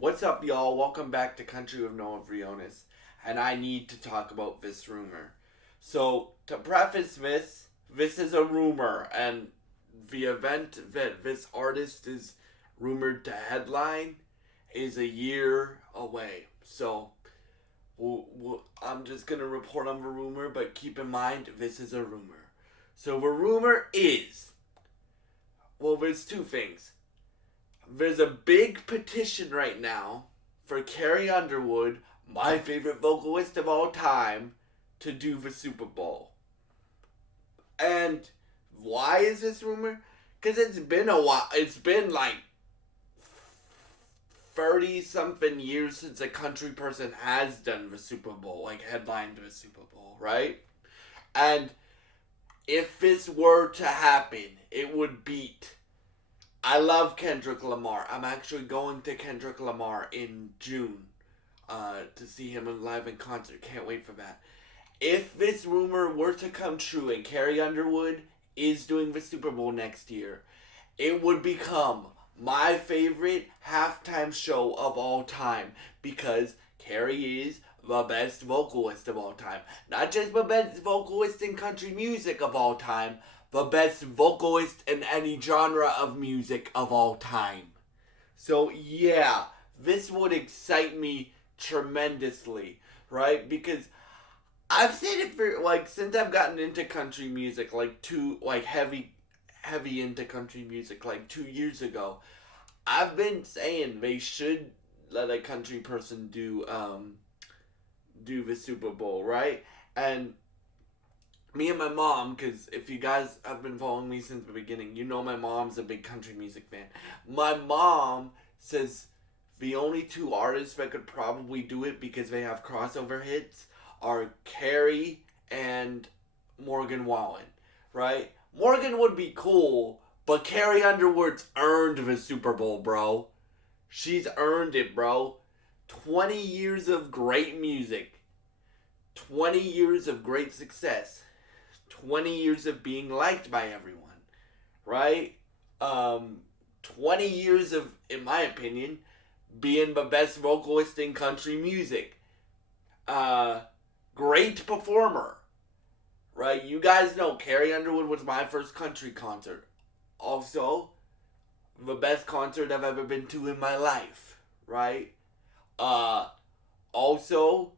What's up, y'all? Welcome back to Country with Noah Briones, and I need to talk about this rumor. So, to preface this is a rumor, and the event that this artist is rumored to headline is a year away. So, I'm just gonna report on the rumor, but keep in mind this is a rumor. So, the rumor is there's two things. There's a big petition right now for Carrie Underwood, my favorite vocalist of all time, to do the Super Bowl. And why is this rumor? Because it's been a while. It's been like 30 something years since a country person has done the Super Bowl, like headlined the Super Bowl, right? And if this were to happen, it would beat. I love Kendrick Lamar. I'm actually going to Kendrick Lamar in June to see him live in concert. Can't wait for that. If this rumor were to come true and Carrie Underwood is doing the Super Bowl next year, it would become my favorite halftime show of all time because Carrie is the best vocalist of all time. Not just the best vocalist in country music of all time, the best vocalist in any genre of music of all time. So yeah, this would excite me tremendously, right? Because I've said it for since I've gotten into country music, heavy into country music 2 years ago. I've been saying they should let a country person do the Super Bowl, right? And me and my mom, because if you guys have been following me since the beginning, you know my mom's a big country music fan. My mom says the only two artists that could probably do it because they have crossover hits are Carrie and Morgan Wallen, right? Morgan would be cool, but Carrie Underwood's earned the Super Bowl, bro. She's earned it, bro. 20 years of great music. 20 years of great success. 20 years of being liked by everyone, right? 20 years of, in my opinion, being the best vocalist in country music. Great performer, right? You guys know Carrie Underwood was my first country concert. Also, the best concert I've ever been to in my life, right? Uh, Also,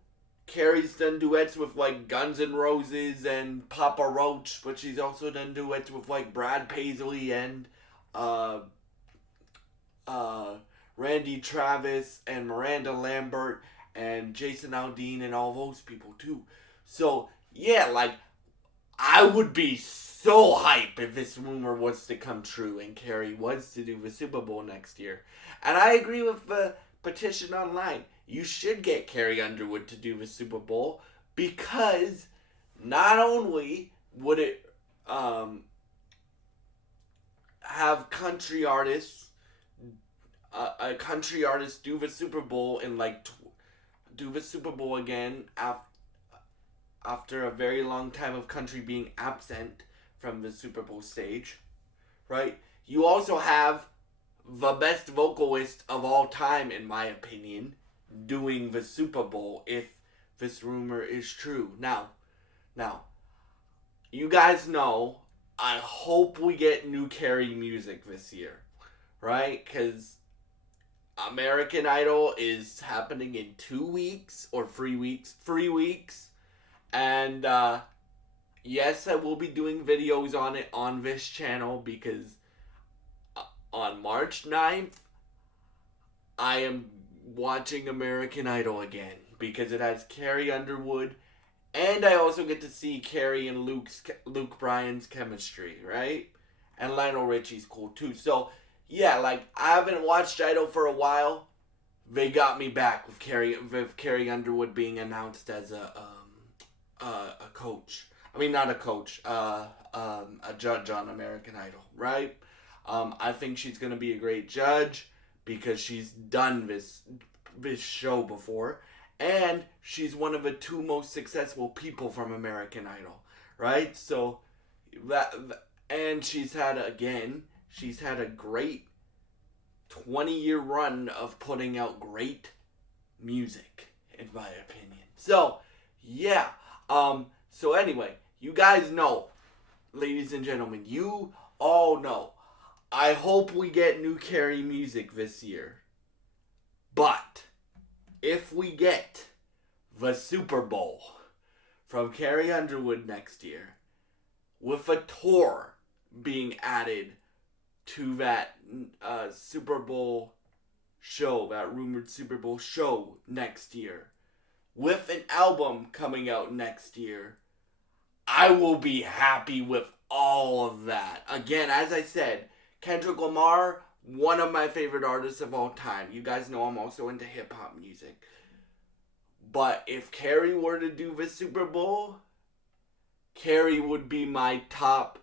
Carrie's done duets with Guns N' Roses and Papa Roach, but she's also done duets with Brad Paisley and uh, uh, Randy Travis and Miranda Lambert and Jason Aldean and all those people too. So yeah, I would be so hype if this rumor was to come true and Carrie was to do the Super Bowl next year. And I agree with the petition online. You should get Carrie Underwood to do the Super Bowl because not only would it have country artists, a country artist do the Super Bowl and do the Super Bowl again after a very long time of country being absent from the Super Bowl stage, right? You also have the best vocalist of all time, in my opinion, doing the Super Bowl if this rumor is true. Now, you guys know, I hope we get new Carrie music this year, right? Because American Idol is happening in 2 weeks or 3 weeks. 3 weeks. And yes, I will be doing videos on it on this channel because on March 9th, I am watching American Idol again because it has Carrie Underwood, and I also get to see Carrie and Luke Bryan's chemistry, right? And Lionel Richie's cool too. So yeah, I haven't watched Idol for a while. They got me back with Carrie Underwood being announced as a coach. I mean, not a coach, a judge on American Idol, right? I think she's gonna be a great judge because she's done this show before, and she's one of the two most successful people from American Idol, right? So and she's had a great 20-year run of putting out great music, in my opinion. So, yeah. So anyway, you guys know, ladies and gentlemen, you all know. I hope we get new Carrie music this year. But if we get the Super Bowl from Carrie Underwood next year, with a tour being added to that Super Bowl show, that rumored Super Bowl show next year, with an album coming out next year, I will be happy with all of that. Again, as I said, Kendrick Lamar, one of my favorite artists of all time. You guys know I'm also into hip-hop music. But if Carrie were to do the Super Bowl, Carrie would be my top,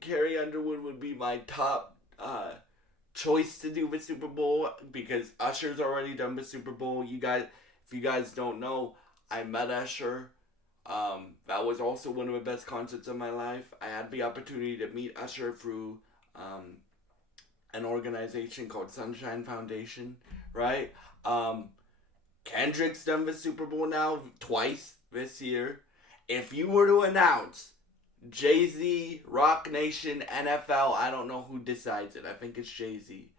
Carrie Underwood would be my top choice to do the Super Bowl, because Usher's already done the Super Bowl. You guys, if you guys don't know, I met Usher. That was also one of the best concerts of my life. I had the opportunity to meet Usher through an organization called Sunshine Foundation, right? Kendrick's done the Super Bowl now twice this year. If you were to announce Jay-Z, Rock Nation, NFL, I don't know who decides it, I think it's Jay-Z,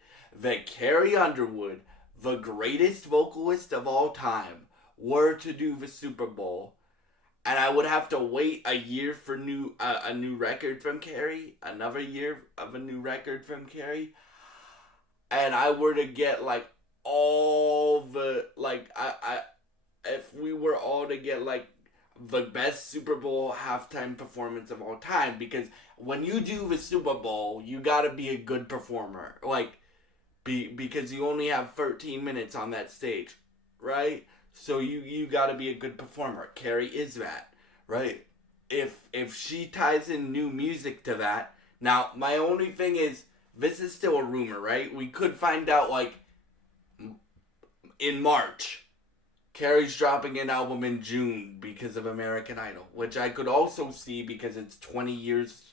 that Carrie Underwood, the greatest vocalist of all time, were to do the Super Bowl, and I would have to wait a year for a new record from Carrie, another year of a new record from Carrie, and I were to get like all the if we were all to get like the best Super Bowl halftime performance of all time, because when you do the Super Bowl, you gotta be a good performer, because you only have 13 minutes on that stage, right? So you gotta be a good performer. Carrie is that, right? If she ties in new music to that, now my only thing is, this is still a rumor, right? We could find out in March. Carrie's dropping an album in June because of American Idol, which I could also see because it's 20 years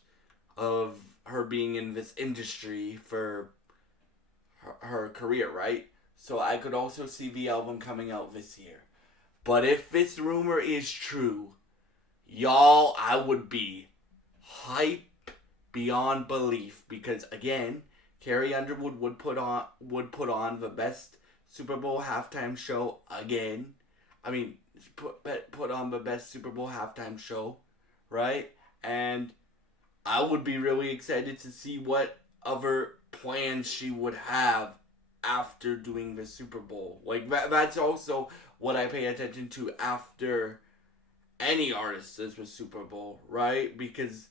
of her being in this industry for her career, right? So I could also see the album coming out this year. But if this rumor is true, y'all, I would be hype beyond belief, because again, Carrie Underwood would put on the best Super Bowl halftime show again. I mean, put on the best Super Bowl halftime show, right? And I would be really excited to see what other plans she would have after doing the Super Bowl. Like that's also what I pay attention to after any artist does the Super Bowl, right? Because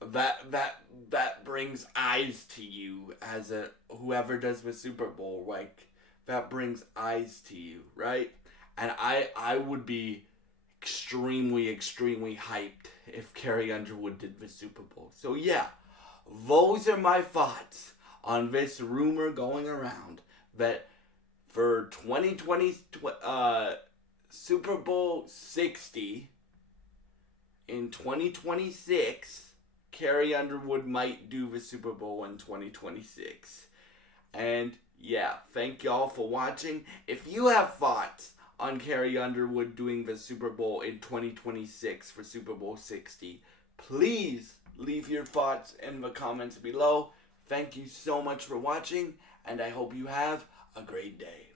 that brings eyes to you as whoever does the Super Bowl, like that brings eyes to you, right? And I would be extremely hyped if Carrie Underwood did the Super Bowl. So yeah, those are my thoughts on this rumor going around that for 2020 Super Bowl 60 in 2026, Carrie Underwood might do the Super Bowl in 2026. And yeah, thank y'all for watching. If you have thoughts on Carrie Underwood doing the Super Bowl in 2026 for Super Bowl 60, please leave your thoughts in the comments below. Thank you so much for watching, and I hope you have a great day.